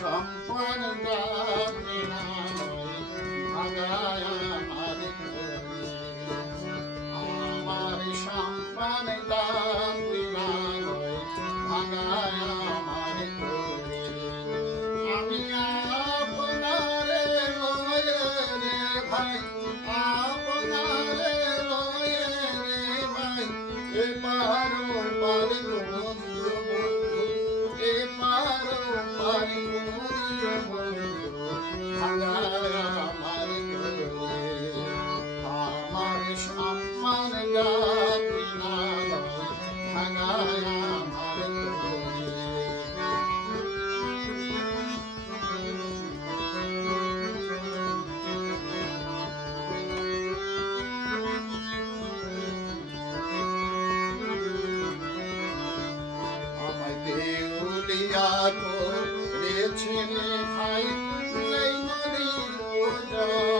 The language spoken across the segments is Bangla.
সম্পদ ভাই নদীর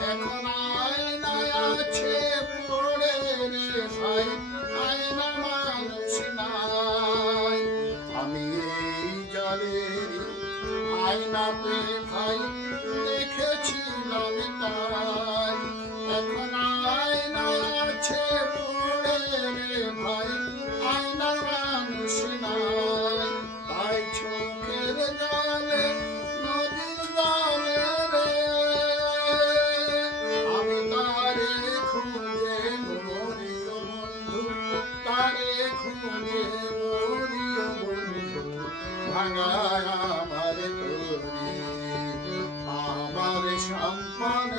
দেখেছিলাম তাই আছে আয়না মানুষ আমি আয়না ভাই দেখেছিলাম তাই খুঁজে মরিও বন্ধু ভাঙায় আমার আমার সম্পদ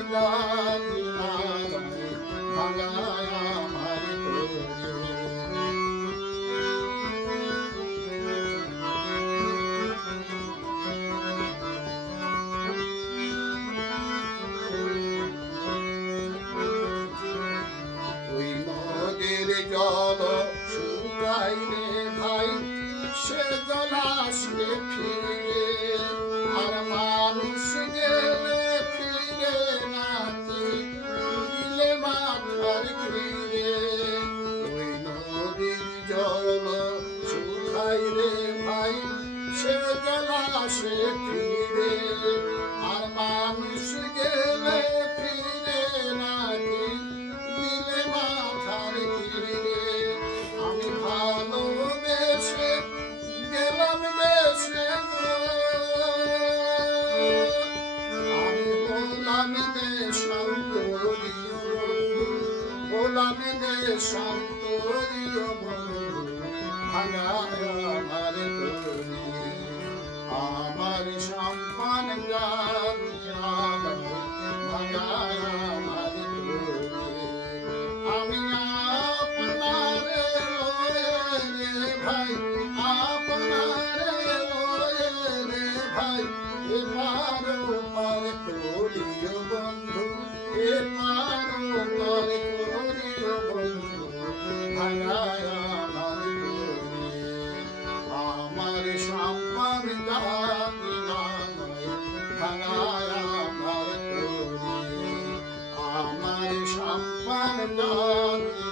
আসবে ফিরে, আর মানুষ গেলে ফিরে নাতি দিলে মাথার ঘিরে, ওই নদীর জল শুকাইলে ভাই সে ফিরে। বললাম দে শান্তরিয় বন্ধু বললাম দে শান্তরিয় বন্ধু ভাঙায় আমার One and all.